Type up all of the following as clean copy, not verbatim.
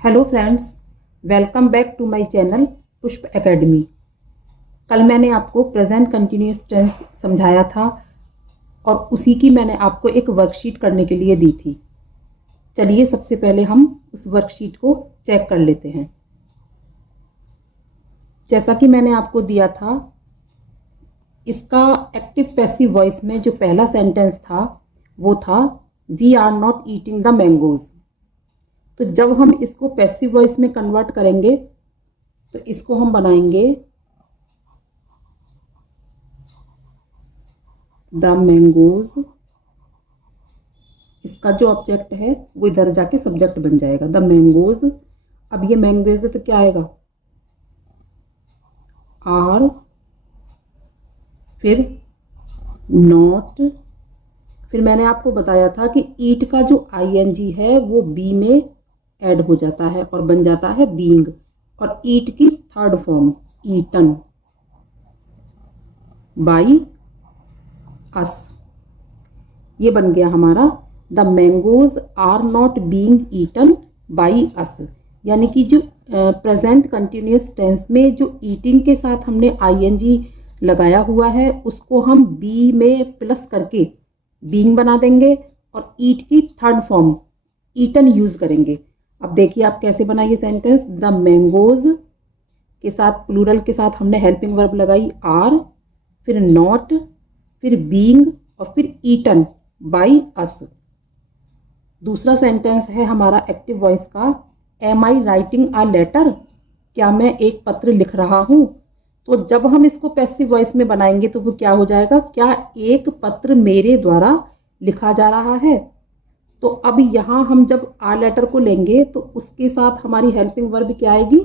Hello friends, welcome back to my channel Pushp academy. कल मैंने आपको प्रेजेंट कंटिन्यूअस टेंस समझाया था और उसी की मैंने आपको एक वर्कशीट करने के लिए दी थी। चलिए सबसे पहले हम उस वर्कशीट को चेक कर लेते हैं। जैसा कि मैंने आपको दिया था, इसका एक्टिव पैसिव वॉइस में जो पहला सेंटेंस था वो था we are not eating the mangoes. तो जब हम इसको पैसिव वॉइस में कन्वर्ट करेंगे तो इसको हम बनाएंगे द मैंगोज। इसका जो ऑब्जेक्ट है वो इधर जाके सब्जेक्ट बन जाएगा, द मैंगोज। अब ये मैंगोज है तो क्या आएगा, आर, फिर नॉट। फिर मैंने आपको बताया था कि ईट का जो आईएनजी है वो बी में ऐड हो जाता है और बन जाता है बीइंग, और ईट की third form eaten by us. ये बन गया हमारा the mangoes are not being eaten by us. यानी कि जो प्रेजेंट कंटिन्यूअस टेंस में जो ईटिंग के साथ हमने आईएनजी लगाया हुआ है उसको हम बी में प्लस करके बीइंग बना देंगे और ईट की थर्ड फॉर्म ईटन यूज करेंगे। अब देखिए आप कैसे बनाइए सेंटेंस। द मैंगोज के साथ प्लूरल के साथ हमने हेल्पिंग वर्ब लगाई आर, फिर नॉट, फिर बीइंग और फिर ईटन बाई अस। दूसरा सेंटेंस है हमारा एक्टिव वॉइस का, am I writing a letter. क्या मैं एक पत्र लिख रहा हूँ। तो जब हम इसको पैसिव वॉइस में बनाएंगे तो वो क्या हो जाएगा, क्या एक पत्र मेरे द्वारा लिखा जा रहा है। तो अब यहाँ हम जब आ लेटर को लेंगे तो उसके साथ हमारी हेल्पिंग वर्ब क्या आएगी,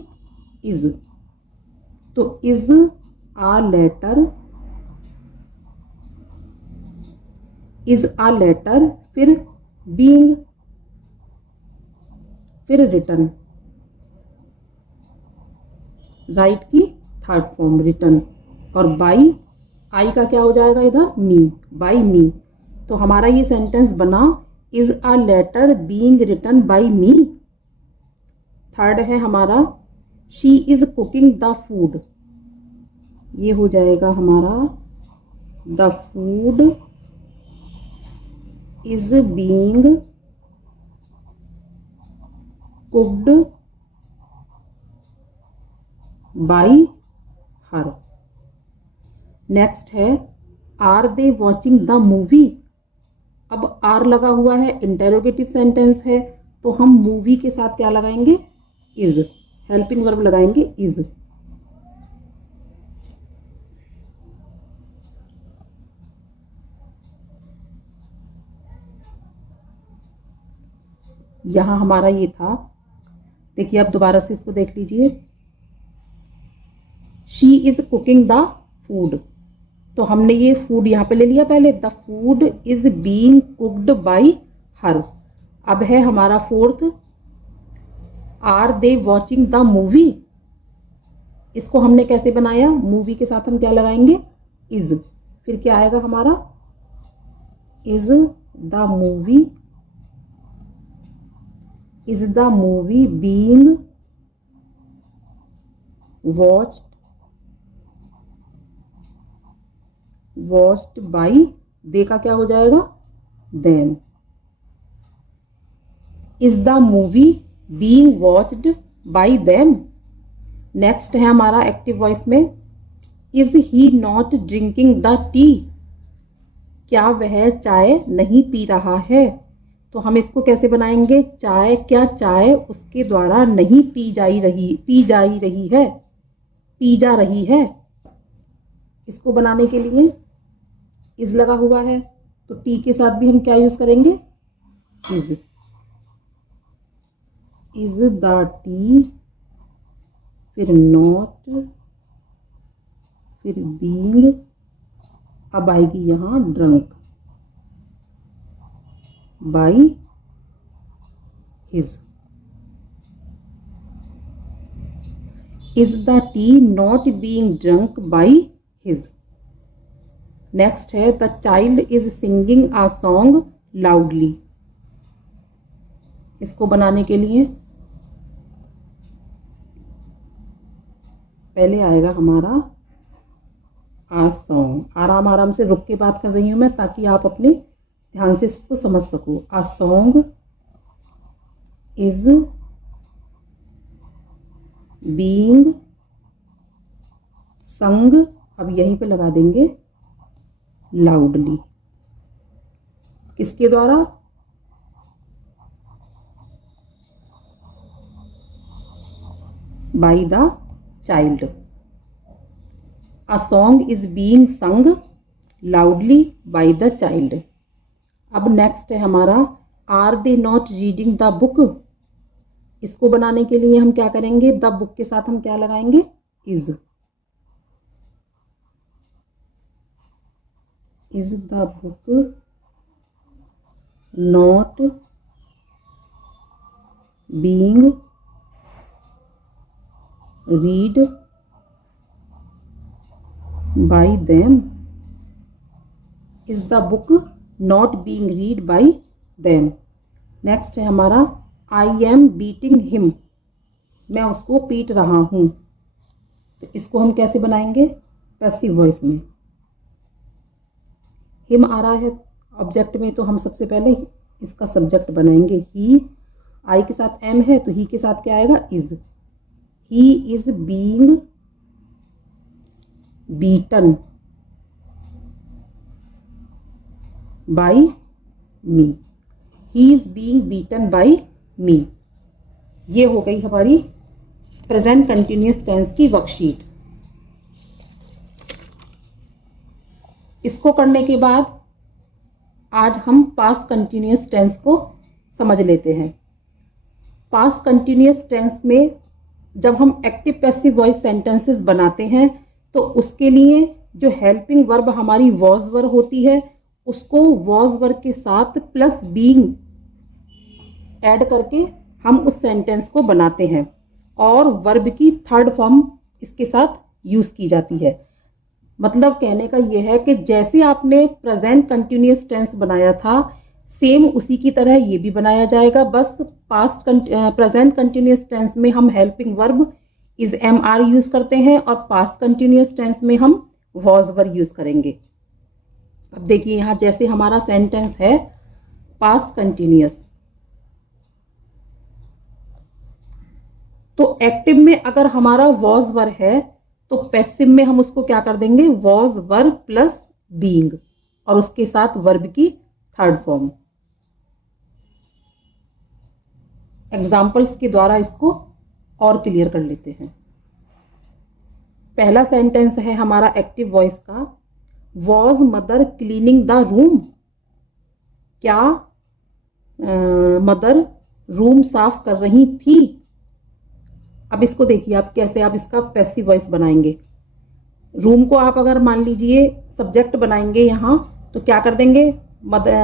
इज। तो is a letter, is a letter, फिर बीइंग, फिर रिटर्न, राइट की थर्ड फॉर्म रिटर्न, और बाई आई का क्या हो जाएगा इधर, मी, बाई मी। तो हमारा ये सेंटेंस बना is a letter being written by me. Third है हमारा she is cooking the food. ये हो जाएगा हमारा the food is being cooked by her. Next है are they watching the movie. अब आर लगा हुआ है, इंटेरोगेटिव सेंटेंस है, तो हम मूवी के साथ क्या लगाएंगे, इज, हेल्पिंग वर्ब लगाएंगे इज। यहां हमारा ये था, देखिए आप दोबारा से इसको देख लीजिए। She is cooking the food, तो हमने ये फूड यहाँ पे ले लिया पहले, the food is being cooked by her. अब है हमारा fourth, are they watching the movie. इसको हमने कैसे बनाया, मूवी के साथ हम क्या लगाएंगे, इज, फिर क्या आएगा हमारा, is the movie, is the movie being watched by, they का क्या हो जाएगा, them. Is the movie being watched by them. Next है हमारा एक्टिव वॉइस में, is he not drinking the tea. क्या वह चाय नहीं पी रहा है। तो हम इसको कैसे बनाएंगे, चाय, क्या चाय उसके द्वारा नहीं पी जा रही है। इसको बनाने के लिए इज लगा हुआ है, तो टी के साथ भी हम क्या यूज करेंगे, इज द टी, फिर नॉट, फिर बीइंग, अब आएगी यहां drunk by his. Is the tea not being drunk by his. Next है the child is singing a song loudly. इसको बनाने के लिए पहले आएगा हमारा आ सॉन्ग। आराम आराम से रुक के बात कर रही हूँ मैं, ताकि आप अपने ध्यान से इसको समझ सको। आ सॉन्ग इज बीइंग संग, अब यहीं पे लगा देंगे लाउडली। किसके द्वारा? By the child. A song is being sung loudly by the child. अब नेक्स्ट है हमारा are they not reading the book. इसको बनाने के लिए हम क्या करेंगे? द बुक के साथ हम क्या लगाएंगे? Is. Is the book not being read by them. Is the book not being read by them. Next है हमारा आई एम बीटिंग हिम। मैं उसको पीट रहा हूँ। तो इसको हम कैसे बनाएंगे? पैसिव वॉइस में। हिम आ रहा है ऑब्जेक्ट में, तो हम सबसे पहले इसका सब्जेक्ट बनाएंगे ही। आई के साथ एम है, तो ही के साथ क्या आएगा? Is. He is being beaten by me. He is being beaten by me. ये हो गई हमारी प्रेजेंट कंटिन्यूअस टेंस की वर्कशीट। इसको करने के बाद आज हम पास्ट कंटिन्यूअस टेंस को समझ लेते हैं। पास्ट कंटिन्यूअस टेंस में जब हम एक्टिव पैसिव वॉइस सेंटेंसेस बनाते हैं, तो उसके लिए जो हेल्पिंग वर्ब हमारी वॉज वर्ब होती है, उसको वॉज वर्ब के साथ प्लस बीइंग ऐड करके हम उस सेंटेंस को बनाते हैं, और वर्ब की थर्ड फॉर्म इसके साथ यूज़ की जाती है। मतलब कहने का यह है कि जैसे आपने प्रेजेंट कंटिन्यूअस टेंस बनाया था, सेम उसी की तरह ये भी बनाया जाएगा। बस पास्ट प्रेजेंट कंटिन्यूअस टेंस में हम helping verb is am are use करते हैं, और पास्ट कंटिन्यूअस टेंस में हम वॉज वर्ब यूज़ करेंगे। अब देखिए यहाँ जैसे हमारा सेंटेंस है पास्ट कंटिन्यूअस, तो एक्टिव में अगर हमारा वॉज वर्ब है, तो पैसिव में हम उसको क्या कर देंगे? वॉज वर्ब प्लस बीइंग, और उसके साथ वर्ब की थर्ड फॉर्म। एग्जाम्पल्स के द्वारा इसको और क्लियर कर लेते हैं। पहला सेंटेंस है हमारा एक्टिव वॉइस का, was mother cleaning the room. क्या मदर रूम साफ कर रही थी? अब इसको देखिए आप कैसे आप इसका पैसिव वॉइस बनाएंगे। रूम को आप अगर मान लीजिए सब्जेक्ट बनाएंगे यहाँ, तो क्या कर देंगे?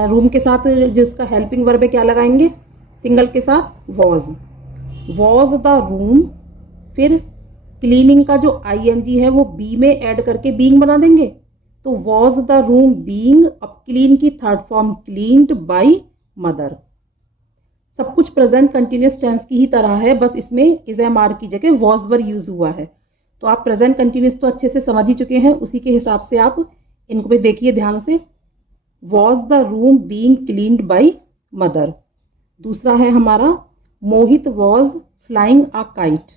रूम के साथ जो इसका हेल्पिंग वर्ब है क्या लगाएंगे? सिंगल के साथ वॉज। वॉज द रूम, फिर क्लीनिंग का जो आईएनजी है वो बी में ऐड करके बीइंग बना देंगे, तो वॉज द रूम बीइंग। अब क्लीन की third form cleaned by mother. सब कुछ प्रेजेंट कंटिन्यूअस टेंस की ही तरह है, बस इसमें इज एम आर की जगह वॉज वर्ब यूज हुआ है। तो आप प्रेजेंट कंटिन्यूअस तो अच्छे से समझ ही चुके हैं, उसी के हिसाब से आप इनको भी देखिए ध्यान से। Was the room being cleaned by mother. दूसरा है हमारा Mohit was flying a kite.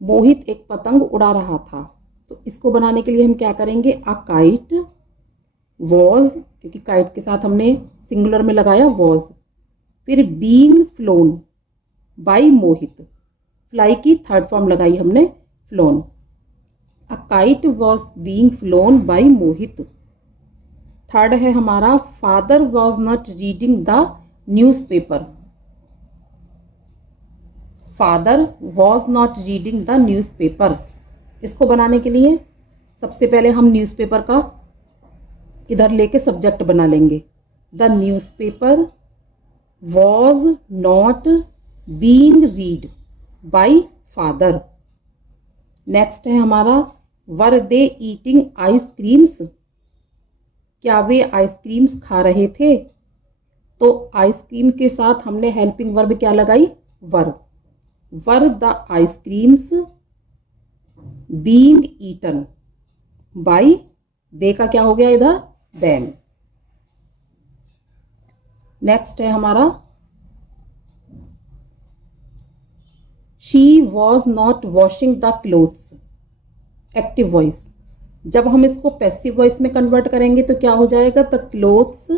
Mohit एक पतंग उड़ा रहा था। तो इसको बनाने के लिए हम क्या करेंगे? अ काइट वॉज, क्योंकि काइट के साथ हमने सिंगुलर में लगाया वॉज, फिर being flown by Mohit. Fly की थर्ड फॉर्म लगाई हमने flown. A kite was being flown by Mohit. Third है हमारा father was not reading the newspaper. Father was not reading the newspaper. इसको बनाने के लिए सबसे पहले हम न्यूज़पेपर का इधर लेके सब्जेक्ट बना लेंगे। The newspaper was not being read by father. Next है हमारा वर दे ईटिंग आइसक्रीम्स। क्या वे आइसक्रीम्स खा रहे थे? तो आइसक्रीम के साथ हमने हेल्पिंग वर्ब क्या लगाई? Were. Were the ice creams being eaten by, they का क्या हो गया इधर, देम। नेक्स्ट है हमारा she was not washing the clothes, active voice. जब हम इसको पैसिव वॉइस में कन्वर्ट करेंगे तो क्या हो जाएगा, द क्लोथ्स।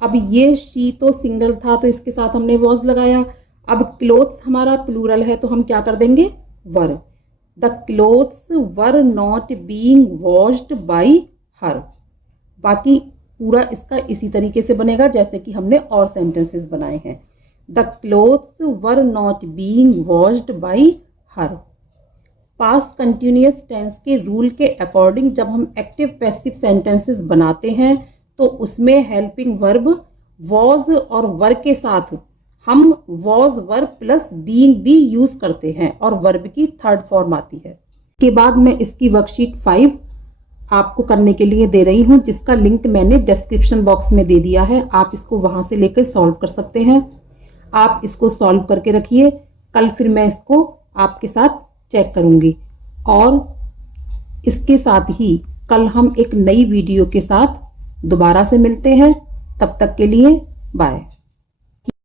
अब ये शी तो सिंगल था तो इसके साथ हमने वॉज लगाया। अब क्लोथ्स हमारा प्लूरल है तो हम क्या कर देंगे, were. The clothes were not being washed by her. बाकी पूरा इसका इसी तरीके से बनेगा जैसे कि हमने और सेंटेंसेस बनाए हैं। The clothes were not being washed by her. Past continuous tense के रूल के अकॉर्डिंग जब हम एक्टिव पैसिव सेंटेंसेस बनाते हैं तो उसमें हेल्पिंग वर्ब वॉज और वर के साथ हम वॉज वर प्लस बीइंग भी यूज करते हैं और वर्ब की थर्ड फॉर्म आती है। के बाद मैं इसकी वर्कशीट 5 आपको करने के लिए दे रही हूं, जिसका लिंक मैंने डिस्क्रिप्शन बॉक्स में दे दिया है। आप इसको वहां से लेकर सॉल्व कर सकते हैं। आप इसको सॉल्व करके रखिए, कल फिर मैं इसको आपके साथ चेक करूंगी। और इसके साथ ही कल हम एक नई वीडियो के साथ दोबारा से मिलते हैं। तब तक के लिए बाय।